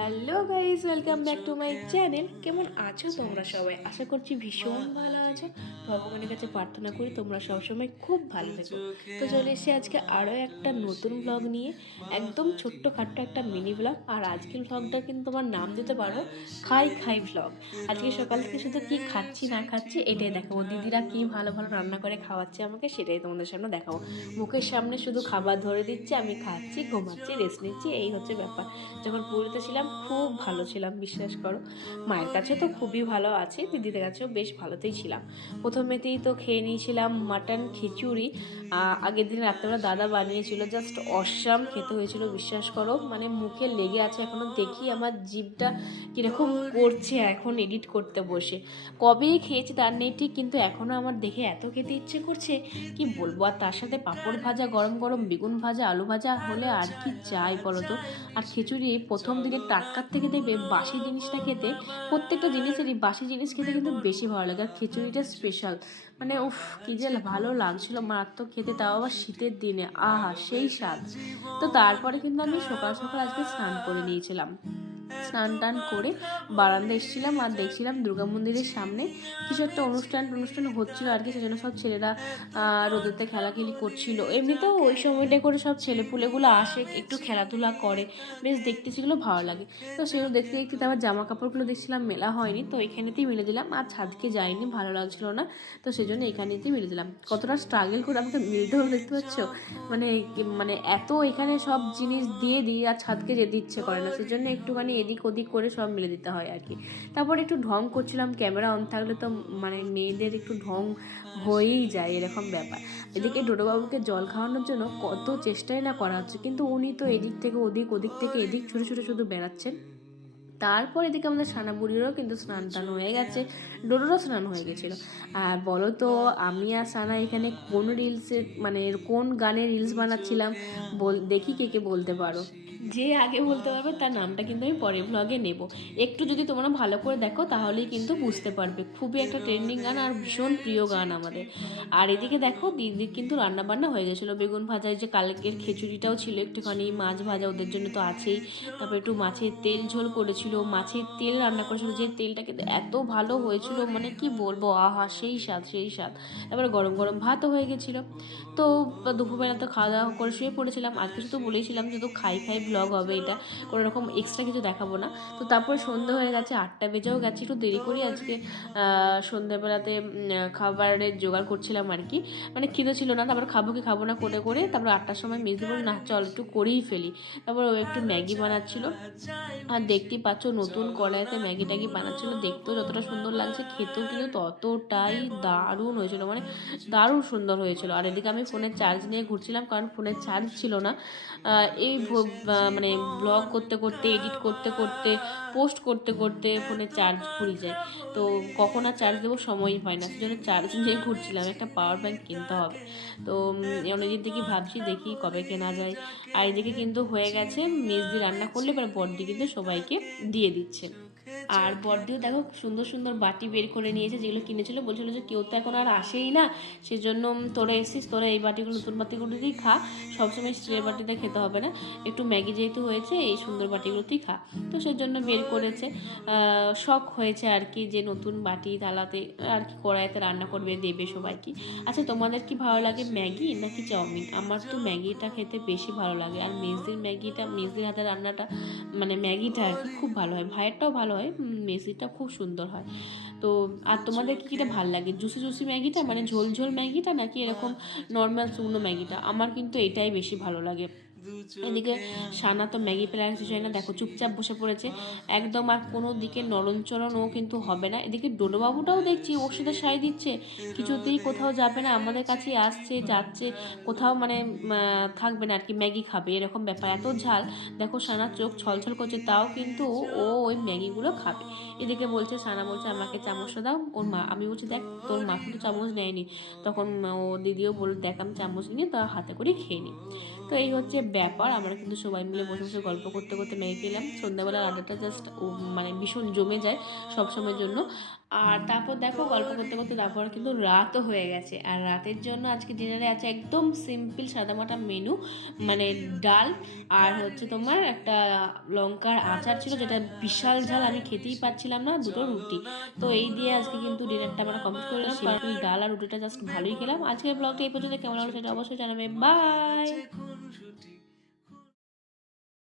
Hello guys welcome back to my channel কেমন আছো তোমরা সবাই? আশা করছি ভীষণ ভালো আছো। ভগবানের কাছে প্রার্থনা করি তোমরা সবসময় খুব ভালো থেকো। তো চলে এসে আজকে আরও একটা নতুন ব্লগ নিয়ে। একদম ছোট্ট খাট্ট একটা মিনি ব্লগ আর আজকের ব্লগটা কিন্তু তোমার নাম দিতে পারো, খাই খাই ব্লগ আজকে সকাল থেকে শুধু কি খাচ্ছি, না খাচ্ছি, এটাই দেখাবো। দিদিরা কি ভালো ভালো রান্না করে খাওয়াচ্ছে আমাকে, সেটাই তোমাদের সামনে দেখাবো। মুখের সামনে শুধু খাবার ধরে দিচ্ছে, আমি খাচ্ছি, ঘুমাচ্ছি রেস্ট নিচ্ছি, এই হচ্ছে ব্যাপার। যখন পুরীতে ছিলাম খুব ভালো ছিলাম, বিশ্বাস করো। মায়ের কাছে তো খুবই ভালো আছে দিদিদের কাছেও বেশ ভালোতেই ছিলাম। প্রথমেতেই তো খেয়ে নিয়েছিলাম মাটন, খিচুড়ি। আগের দিন রাত্রেবেলা দাদা বানিয়েছিল জাস্ট অসাম খেতে হয়েছিল, বিশ্বাস করো। মানে মুখে লেগে আছে এখনও দেখি আমার জিভটা কীরকম করছে এখন এডিট করতে বসে। কবে খেয়েছি তার নেই ঠিক, কিন্তু এখনও আমার দেখে এত খেতে ইচ্ছে করছে, কি বলব? আর তার সাথে পাঁপড় ভাজা, গরম গরম বেগুন ভাজা, আলু ভাজা হলে আর কি চাই বলো তো? আর খিচুড়ি প্রথম দিকে টাটকার থেকে দেখবে বাসি জিনিসটা খেতে প্রত্যেকটা জিনিসেরই বাসি জিনিস খেতে কিন্তু বেশি ভালো লাগে। আর খিচুড়িটা স্পেশাল মানে উফ, কী যে ভালো লাগছিল। মারাত্মক খেতে, তাও আবার শীতের দিনে। আহা, সেই স্বাদ। তো তারপরে কিন্তু আমি সকাল সকাল আজকে স্নান করে নিয়েছিলাম। স্নান টান করে বারান্দা এসেছিলাম আর দেখছিলাম দুর্গা মন্দিরের সামনে কিছু একটা অনুষ্ঠান অনুষ্ঠান হচ্ছিল আর কি, সেজন্য সব ছেলেরা রোদেতে খেলাখেলি করছিল। এমনিতেও ওই সময়টা করে সব ছেলেপুলেগুলো আসে, একটু খেলাধুলা করে, বেশ দেখতে সেগুলো ভালো লাগে। তো সেগুলো দেখতে দেখতে তারপর জামা কাপড়গুলো দেখছিলাম, মেলা হয়নি, তো এখানেতেই মেলে দিলাম। আর ছাদকে যাইনি, ভালো লাগছিল না, তো সেজন্য এখানেতেই মেলে দিলাম। কতটা স্ট্রাগল করে আমাকে মিলতে হলো দেখতে পাচ্ছ? মানে মানে এত এখানে সব জিনিস দিয়ে দিই আর ছাদকে যেতে ইচ্ছে করে না, সেজন্য একটুখানি এদিক ওদিক করে সব মিলে দিতে হয় আর কি। তারপর একটু ঢং করছিলাম, ক্যামেরা অন থাকলে তো মানে মেয়েদের একটু ঢং হয়েই যায়, এরকম ব্যাপার। এদিকে ডোডোবাবুকে জল খাওয়ানোর জন্য কত চেষ্টাই না করা হচ্ছে, কিন্তু উনি তো এদিক থেকে ওদিক ওদিক থেকে এদিক ছুটে ছুটে শুধু বেড়াচ্ছেন। তারপর এদিকে আমাদের সানা বুড়িরও কিন্তু স্নান টান হয়ে গেছে, ডোডোরও স্নান হয়ে গেছিল। আর বলো তো, আমি আর সানা এখানে কোন রিলসের মানে কোন গানে রিলস বানাচ্ছিলাম, বল, দেখি কে কে বলতে পারো। যে আগে বলতে পারবে তার নামটা কিন্তু আমি পরের ব্লগে নেব। একটু যদি তোমরা ভালো করে দেখো, তাহলেই কিন্তু বুঝতে পারবে। খুবই একটা ট্রেন্ডিং গান আর ভীষণ প্রিয় গান আমাদের। আর এদিকে দেখো, দিদির কিন্তু রান্না বান্না হয়ে গেছিল। বেগুন ভাজায় যে কালকের খিচুড়িটাও ছিল একটুখানি, মাছ ভাজা ওদের জন্য তো আছেই। তারপর একটু মাছের তেল ঝোল করেছিল। মাছের তেল রান্না করেছিল। যে তেলটা কিন্তু এত ভালো হয়েছিল মানে কি বলব, আহা, সেই স্বাদ সেই স্বাদ। তারপরে গরম গরম ভাতও হয়ে গেছিল। তো দুপুরবেলা তো খাওয়া দাওয়া করে শুয়ে পড়েছিলাম। আজকে শুধু বলেছিলাম শুধু খাই খাই ব্লগ হবে এটা। কোনো রকম এক্সট্রা কিছু দেখাবো না। তো তারপর সন্ধে হয়ে গেছে, আটটা বেজেও গেছে, একটু দেরি করি আজকে সন্ধ্যেবেলাতে খাবারের জোগাড় করছিলাম আর কি। মানে খিদে ছিল না, তারপর খাব কি খাব না করে করে তারপর আটটার সময় মেজদি বলি না, চল একটু করেই ফেলি। তারপর ও একটু ম্যাগি বানাচ্ছিল। আর দেখতেই পাচ্ছ নতুন কড়াইতে ম্যাগি ট্যাগি বানাচ্ছিল, দেখতেও যতটা সুন্দর লাগছে, খেতেও কিন্তু ততটাই দারুণ হয়েছিল। মানে দারুণ সুন্দর হয়েছিল। আর এদিকে আমি ফোনের চার্জ নিয়ে ঘুরছিলাম, কারণ ফোনের চার্জ ছিল না। এই মানে ব্লগ করতে করতে এডিট করতে করতে পোস্ট করতে করতে ফোনে চার্জ ফুরিয়ে যায়। তো কখন আর চার্জ দেবো সময়ই হয় না। সেজন্য চার্জ নিয়ে ঘুরছিলাম। একটা পাওয়ার ব্যাঙ্ক কিনতে হবে। তো অনেকদিন থেকে ভাবছি দেখি কবে কেনা যায়। আর এদিকে কিন্তু হয়ে গেছে, মেজদি রান্না করলে এবার বড়দি কিন্তু সবাইকে দিয়ে দিচ্ছে। আর বড়দিও দেখো সুন্দর সুন্দর বাটি বের করে নিয়েছে, যেগুলো কিনেছিল। বলছিল যে কেউ তো এখন আর আসেই না। সেজন্য তোরা এসেছিস, তোরা এই বাটিগুলো, নতুন বাটিগুলোতেই খা। সবসময় স্টিলের বাটিতে খেতে হবে না। একটু ম্যাগি যেহেতু হয়েছে, এই সুন্দর বাটিগুলোতেই খা। তো সেজন্য বের করেছে। শখ হয়েছে আর কি যে নতুন বাটি থালাতে আর কি কড়াইতে রান্না করবে, দেবে সবাইকে। আচ্ছা তোমাদের কি ভালো লাগে ম্যাগি নাকি চাউমিন? আমার তো ম্যাগিটা খেতে বেশি ভালো লাগে। আর মেজদির ম্যাগিটা, মেজদির হাতে রান্নাটা মানে ম্যাগিটা আর কি খুব ভালো হয়। ভাইয়েরটাও ভালো হয় মেসিটা খুব সুন্দর হয়। তো, আর তোমাদের কীটা ভালো লাগে? জুসি জুসি ম্যাগিটা? মানে ঝোল ঝোল ম্যাগিটা? নাকি এরকম নর্মাল শুকনো ম্যাগিটা? আমার কিন্তু এটাই বেশি ভালো লাগে। এদিকে সানা তো ম্যাগি প্লেয়ার কিছু হয় না দেখো চুপচাপ বসে পড়েছে। একদম আর কোনো দিকে নরণচরণ ও কিন্তু হবে না। এদিকে ডোডোবাবুটাও দেখছি ওর সাথে সাই দিচ্ছে। কিছুতেই কোথাও যাবে না আমাদের কাছেই আসছে যাচ্ছে কোথাও মানে থাকবে না আর কি ম্যাগি খাবে এরকম ব্যাপার এত ঝাল। দেখো সানার চোখ ছলছল করছে তাও কিন্তু ও ওই ম্যাগিগুলো খাবে। এদিকে বলছে সানা বলছে আমাকে চামচটা দাও ওর মা আমি বলছি দেখ তোর মা কিন্তু চামচ নেয়নি। তখন ও দিদিও বলল দেখ আমি চামচ নিয়ে তা হাতে করে খেয়ে নিই তো এই হচ্ছে ব্যাপার। আমরা কিন্তু সবাই মিলে বসে বসে গল্প করতে করতে মেয়ে গেলাম সন্ধ্যাবেলা আড্ডাটা জাস্ট মানে ভীষণ জমে যায় সবসময়ের জন্য। আর তারপর দেখো গল্প করতে করতে তারপর কিন্তু রাতও হয়ে গেছে। আর রাতের জন্য আজকে ডিনারে আছে একদম সিম্পল সাদামাটা মেনু মানে ডাল আর হচ্ছে তোমার একটা লঙ্কার আচার ছিল যেটা বিশাল ঝাল, আমি খেতেই পাচ্ছিলাম না দুটো রুটি। তো এই দিয়ে আজকে কিন্তু ডিনারটা আমরা কমপ্লিট করলাম সিম্পল ডাল আর রুটিটা জাস্ট ভালোই খেলাম। আজকের ব্লগটা এই পর্যন্ত। কেমন লাগল সেটা অবশ্যই জানাবে। বাই